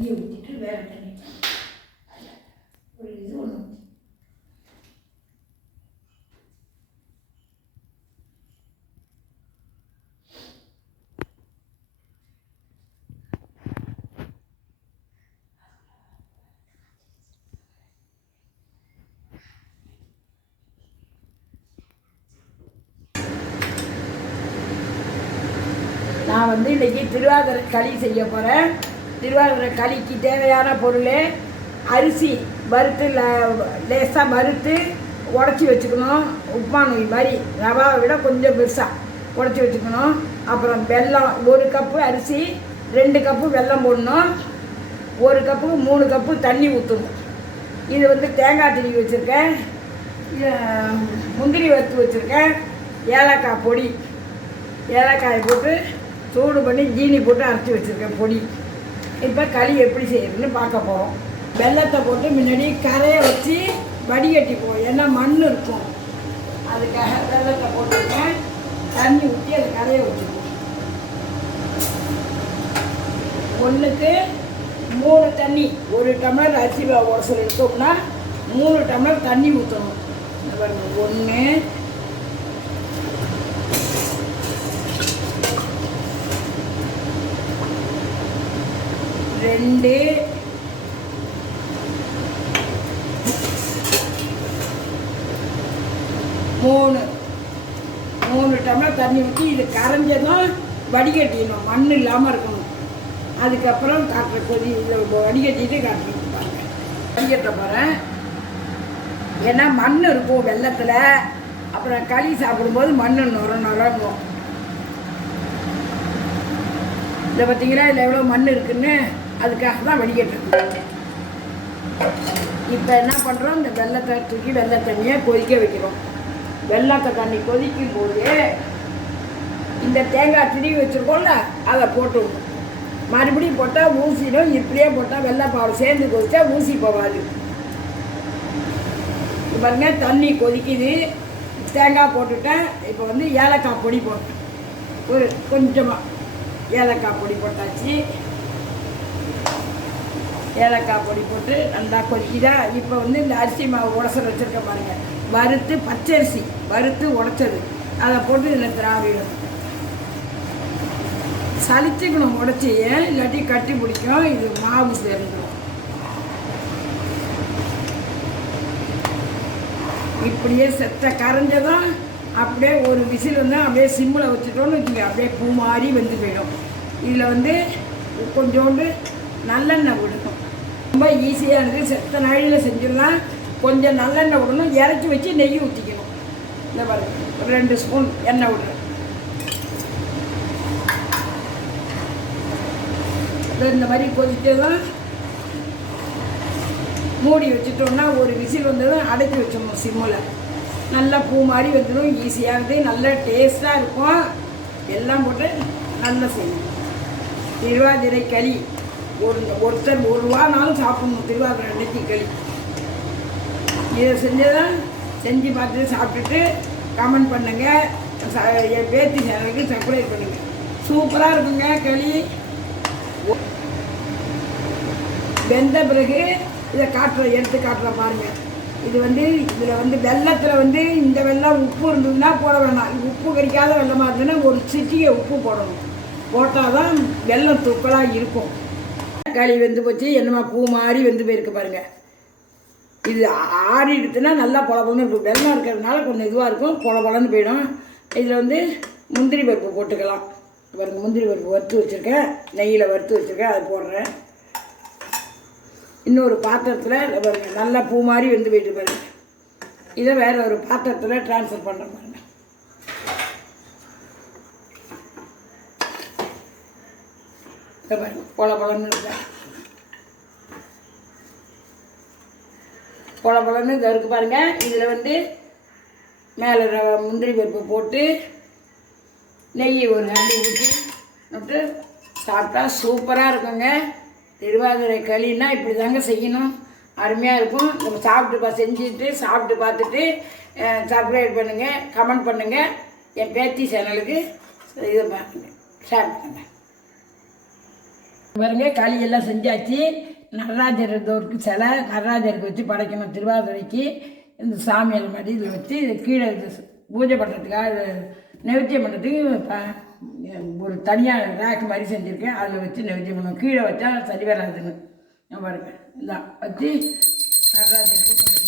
தண்ணியை ஊற்றிட்டு வேறு தண்ணி ஒரு இது ஒன்று நான் வந்து இன்றைக்கி திருவாதிரை களி செய்ய போகிறேன். திருவாதிரை களிக்கு தேவையான பொருள் அரிசி வறுத்து லேசாக வறுத்து உடச்சி வச்சுக்கணும். உப்புமா நோய் மாதிரி ரவாவை விட கொஞ்சம் பெருசாக உடச்சி வச்சுக்கணும். அப்புறம் வெல்லம் 1 கப்பு அரிசி 2 கப்பு வெல்லம் போடணும். 1 கப்புக்கு 3 கப்பு தண்ணி ஊற்றணும். இது வந்து தேங்காய் திருவி வச்சுருக்கேன், முந்திரி வறுத்து வச்சுருக்கேன், ஏலக்காய் பொடி, ஏலக்காயை போட்டு சூடு பண்ணி ஜீனி போட்டு அரைச்சி வச்சுருக்கேன் பொடி. இப்போ களி எப்படி செய்யறதுன்னு பார்க்க போகிறோம். வெல்லத்தை போட்டு முன்னாடி கரையை வச்சு வடிகட்டிப்போம், ஏன்னா மண் இருக்கும். அதுக்காக வெல்லத்தை போட்டுருக்கேன். தண்ணி ஊற்றி அதை கரையை வச்சுருக்கோம். 1க்கு 3 தண்ணி. 1 டம்ளர் அரிசி உரசல் எடுத்தோம்னா 3 டம்ளர் தண்ணி ஊற்றணும். 1 2 3 டம்ளர் தண்ணி ஊற்றி இது கரைஞ்சதும் வடிகட்டிடணும், மண் இல்லாமல் இருக்கணும். அதுக்கப்புறம் காட்டுற கொதி இதில் வடிகட்டிட்டு காட்டுறேன் பாருங்கள். வடிகட்ட போகிறேன், ஏன்னா மண் இருக்கும் வெல்லத்தில். அப்புறம் களி சாப்பிடும்போது மண் நுரங்கும். இதை பார்த்தீங்கன்னா இதில் எவ்வளோ மண் இருக்குன்னு, அதுக்காக தான் வடிகட்டுறது. இப்போ என்ன பண்ணுறோம், இந்த வெல்லத்தை தூக்கி வெள்ளை தண்ணியை கொதிக்க வைக்கிறோம். வெள்ளத்தை தண்ணி கொதிக்கும் போது இந்த தேங்காய் திருவி வச்சுருக்கோம்ல அதை போட்டுவிடணும். மறுபடியும் போட்டால் ஊசிடும். இப்படியே போட்டால் வெள்ளைப்பாவை சேர்ந்து கொதிச்சா ஊசி போகாது. பாருங்க தண்ணி கொதிக்குது, தேங்காய் போட்டுட்டேன். இப்போ வந்து ஏலக்காய் பொடி போட்டேன், ஒரு கொஞ்சமாக ஏலக்காய் பொடி போட்டாச்சு. ஏலக்காய் பொடி போட்டு நல்லா கொதிக்குதா. இப்போ வந்து இந்த அரிசி மாவு உடசல் வச்சுருக்க பாருங்கள், வறுத்து பச்சரிசி வறுத்து உடச்சது அதை போட்டு இதில் திராவிடணும். சளிச்சுக்கணும் உடச்சி, இல்லாட்டி கட்டி பிடிக்கும், இது மாவு சேர்ந்துடும். இப்படியே செத்த கரைஞ்சதும் அப்படியே ஒரு விசில் வந்து அப்படியே சிம்மில் வச்சுட்டோன்னு வச்சுங்க, அப்படியே பூ மாதிரி வெந்து போயிடும். இதில் வந்து கொஞ்சோண்டு நல்லெண்ணெய் விடணும். ரொம்ப ஈஸியானது, செத்த நாழியில் செஞ்சிடலாம். கொஞ்சம் நல்லெண்ணெய் விடணும், இறச்சி வச்சு நெய் ஊற்றிக்கணும். இந்த பாருங்க, ஒரு 2 ஸ்பூன் எண்ணெய் விடுறேன். இந்த மாதிரி கொதிச்சதும் மூடி வச்சுட்டோம்னா ஒரு விசில் வந்ததும் அடைச்சி வச்சிடணும் சிம்மில். நல்லா பூ மாதிரி வந்துடும். ஈஸியானது, நல்ல டேஸ்ட்டாக இருக்கும். எல்லாம் போட்டு நல்லா செய்யணும். திருவாதிரை களி ஒருத்தர் 1 ரூபானாலும் சாப்பிடணும். திருவாதிரை அன்னைக்கு களி இதை செஞ்சதான் செஞ்சு பார்த்துட்டு சாப்பிட்டுட்டு கமெண்ட் பண்ணுங்கள். என் பேத்தி சேனலுக்கு சப்ஸ்கிரைப் பண்ணுங்கள். சூப்பராக இருக்குங்க களி. வெந்த பிறகு இதை எடுத்து காட்டுற பாருங்கள். இது வந்து இதில் வந்து வெல்லத்தில் வந்து இந்த வெல்லம் உப்பு இருந்ததுன்னா போட வேணாம். உப்பு கறிக்காத வெல்லமாக இருந்ததுன்னா ஒரு சிட்டிகை உப்பு போடணும். போட்டால் தான் வெல்லம் தூக்கலாக இருக்கும். களி வெந்து போச்சு, என்னமா பூ மாதிரி வெந்து போயிருக்கு பாருங்கள். இது ஆறிடுத்துன்னா நல்லா பொலன்னு இருக்கும். வெல்லம் இருக்கிறதுனால கொஞ்சம் இதுவாக இருக்கும், பொலன்னு போயிடும். இதில் வந்து முந்திரி பருப்பு போட்டுக்கலாம். பாருங்கள், முந்திரி பருப்பு வறுத்து வச்சுருக்கேன், நெய்யில் வறுத்து வச்சுருக்கேன், அது போடுறேன். இன்னொரு பாத்திரத்தில் பாருங்கள், நல்லா பூ மாதிரி வெந்து போயிட்டு பாருங்கள். இதை வேறு ஒரு பாத்திரத்தில் ட்ரான்ஸ்ஃபர் பண்ணுற பாருங்கள். பாருங்கள், பொலன்னு இருக்கேன், பொலன்னு இதை இருக்குது பாருங்கள். இதில் வந்து மேலே முந்திரி பருப்பு போட்டு நெய் ஒரு கண்டி ஊற்றி விட்டு சாப்பிட்டா சூப்பராக இருக்குங்க. திருவாதிரை களின்னா இப்படி தாங்க செய்யணும், அருமையாக இருக்கும். நம்ம செஞ்சுட்டு சாப்பிட்டு பார்த்துட்டு சப்ஸ்கிரைப் பண்ணுங்கள், கமெண்ட் பண்ணுங்கள். என் பேத்தி சேனலுக்கு இது பண்ணுங்கள், ஷேர் பண்ணுங்கள். பாருங்க களியெல்லாம் செஞ்சாச்சு. நடராஜர் இதோருக்கு சிலை நடராஜருக்கு வச்சு படைக்கணும். திருவாதிரைக்கு இந்த சாமியெல்லாம் மாதிரி இதில் வச்சு கீழே இது பூஜை பண்ணுறதுக்காக நைவேத்தியம் பண்ணுறதுக்கு ஒரு தனியாக ரேக் மாதிரி செஞ்சுருக்கேன். அதில் வச்சு நைவேத்தியம் பண்ணுவோம். கீழே வச்சா சரி வராதுன்னு பாருங்க. இதான் வச்சு நடராஜருக்கு